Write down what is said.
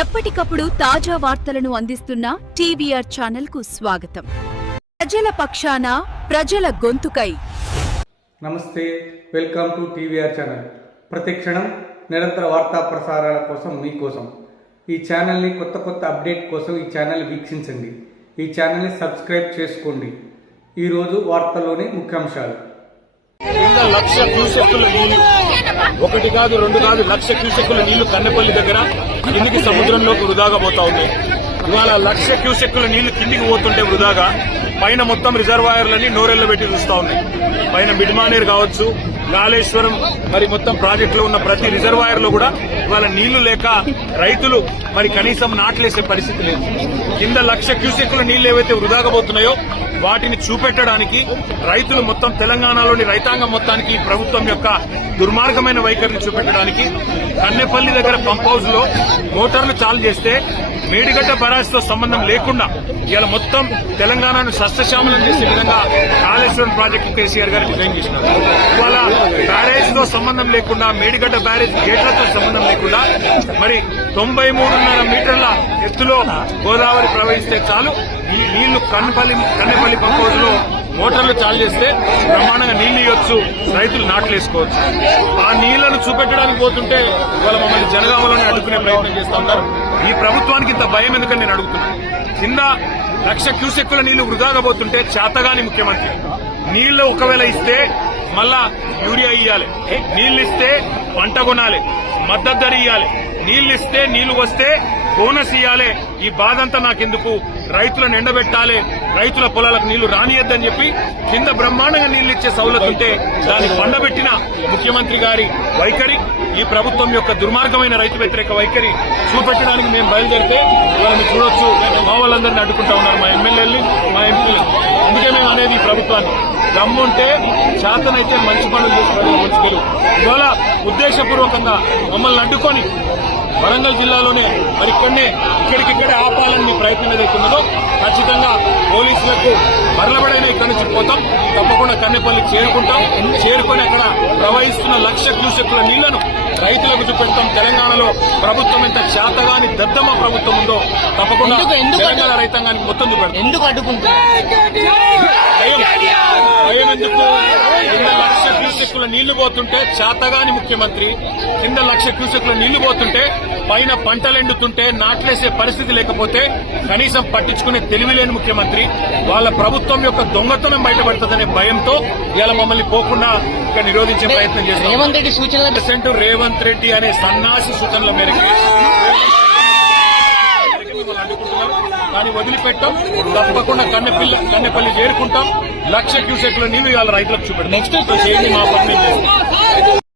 ఎప్పటికప్పుడు తాజా వార్తలను అందిస్తున్న టీవీఆర్ ఛానల్ కు స్వాగతం. ప్రజల పక్షాన, ప్రజల గొంతుకై. నమస్తే, వెల్కమ్ టు టీవీఆర్ ఛానల్. ప్రతి క్షణం నిరంతర వార్తా ప్రసారాల కోసం మీకోసం ఈ ఛానల్ని కొత్త అప్డేట్ కోసం ఈ ఛానల్ వీక్షించండి. ఈ ఛానల్ని సబ్స్క్రైబ్ చేసుకోండి. ఈరోజు వార్తల్లోని ముఖ్యాంశాలు. 1,00,000 క్యూసెక్కుల నీళ్లు, ఒకటి కాదు రెండు కాదు 1,00,000 క్యూసెక్కుల నీళ్లు కన్నెపల్లి దగ్గర కిందికి సముద్రంలోకి వృధాగా పోతా ఉన్నాయి. ఇవాళ 1,00,000 క్యూసెక్కుల నీళ్లు కిందికి పోతుంటే వృధాగా పైన మొత్తం రిజర్వాయర్లన్నీ నోరెళ్ల పెట్టి చూస్తా ఉన్నాయి. పైన మిడ్మానేర్ కావచ్చు, కాళేశ్వరం, మరి మొత్తం ప్రాజెక్టులో ఉన్న ప్రతి రిజర్వాయర్ లో కూడా ఇవాళ నీళ్లు లేక రైతులు మరి కనీసం నాట్లేసే పరిస్థితి లేదు. కింద 1,00,000 క్యూసెక్కుల నీళ్లు ఏవైతే వృధాగా పోతున్నాయో వాటిని చూపెట్టడానికి రైతులు మొత్తం తెలంగాణలోని రైతాంగం మొత్తానికి ప్రభుత్వం యొక్క దుర్మార్గమైన వైఖరిని చూపెట్టడానికి కన్నెపల్లి దగ్గర పంప్ హౌస్ లో మోటార్లు చాలు చేస్తే మేడిగడ్డ బరాజ్ తో సంబంధం లేకుండా ఇవాళ మొత్తం తెలంగాణను సస్యశ్యామలం చేసే విధంగా కాళేశ్వరం ప్రాజెక్టు కేసీఆర్ గారు డిజైన్ చేసినారు. ఇవాళ బ్యారేజ్ తో సంబంధం లేకుండా, మేడిగడ్డ బ్యారేజ్ గేట్లతో సంబంధం లేకుండా మరి 93.5 మీటర్ల ఎత్తులో గోదావరి ప్రవహిస్తే చాలు ఈ నీళ్లు కన్నెపల్లి పంప్ హౌస్ లో మోటార్లు చాలు చేస్తే బ్రహ్మాండంగా నీళ్లు ఇవ్వచ్చు, రైతులు నాట్లేసుకోవచ్చు. ఆ నీళ్లను చూపెట్టడానికి పోతుంటే ఇవాళ మమ్మల్ని జనగామలోనే అడ్డుకునే ప్రయత్నం చేస్తా ఉన్నారు. ఈ ప్రభుత్వానికి ఇంత భయం ఎందుకని నేను అడుగుతున్నాను. కింద 1,00,000 క్యూసెక్కుల నీళ్లు వృధాగా పోతుంటే చేతగాని ముఖ్యమంత్రి నీళ్లు ఒకవేళ ఇస్తే మళ్ళా యూరియా ఇయ్యాలి, నీళ్లు ఇస్తే పంట కొనాలి, మద్దతు ధర ఇయ్యాలి, నీళ్లు ఇస్తే నీళ్లు వస్తే బోనస్ ఇయ్యాలి. ఈ బాధంతా నాకెందుకు, రైతులను ఎండబెట్టాలి, రైతుల పొలాలకు నీళ్లు రానియద్దని చెప్పి కింద బ్రహ్మాండంగా నీళ్లు ఇచ్చే సౌలత్ ఉంటే దాన్ని పండబెట్టిన ముఖ్యమంత్రి గారి వైఖరి, ఈ ప్రభుత్వం యొక్క దుర్మార్గమైన రైతు వ్యతిరేక వైఖరి చూపెట్టడానికి మేము బయలుదేరితే వాళ్ళని చూడొచ్చు, మా వాళ్ళందరినీ అడ్డుకుంటా ఉన్నారు, మా ఎమ్మెల్యేలు, మా ఎంపీలు. అందుకే మేము అనేది ఈ ప్రభుత్వాన్ని దమ్ముంటే శాతనైతే మంచి పనులు చేసి ప్రజలు మంచిగలు. ఇవాళ ఉద్దేశపూర్వకంగా మమ్మల్ని అడ్డుకొని వరంగల్ జిల్లాలోనే మరి ఇక్కడికిక్కడే ఆపాలని మీ ప్రయత్నం ఏదైతున్నదో ఖచ్చితంగా పోలీసులకు మరలబడైన ఇక్కడి నుంచి పోతాం. తప్పకుండా కన్నెపల్లికి చేరుకొని అక్కడ ప్రవహిస్తున్న 1,00,000 క్యూసెక్కుల నీళ్లను రైతులకు చూపెడతాం. తెలంగాణలో ప్రభుత్వం ఎంత చేతగాని దద్దమ్మ ప్రభుత్వం ఉందో తప్పకుండా తెలంగాణ రైతాంగానికి మొత్తం చూపెడతాం. ఎందుకు అడ్డుకుంటారు? భయం ఎందుకు? కింద 1,00,000 క్యూసెక్కుల నీళ్లు పోతుంటే చేతగాని ముఖ్యమంత్రి, కింద 1,00,000 క్యూసెక్కుల నీళ్లు పోతుంటే పైన పంటలెండుతుంటే నాట్లేసే పరిస్థితి లేకపోతే కనీసం పట్టించుకునే తెలివిలేని ముఖ్యమంత్రి, వాళ్ళ ప్రభుత్వం యొక్క దొంగతనం బయటపడుతుందనే భయంతో ఇలా మమ్మల్ని పోకుండా ఇక్కడ నిరోధించే ప్రయత్నం చేస్తాం. రేవంత్ రెడ్డి సూచనలు రేవంత్ రెడ్డి అనే సన్నాసి సూచనల మేరకు దాన్ని వదిలిపెట్టాం. తప్పకుండా కన్నెపల్లి చేరుకుంటాం. 1,00,000 క్యూసెక్కుల నీళ్లు ఇవాళ రైతులకు చూపెట్టాం. నెక్స్ట్ చేయండి, మా పని చేస్తాం.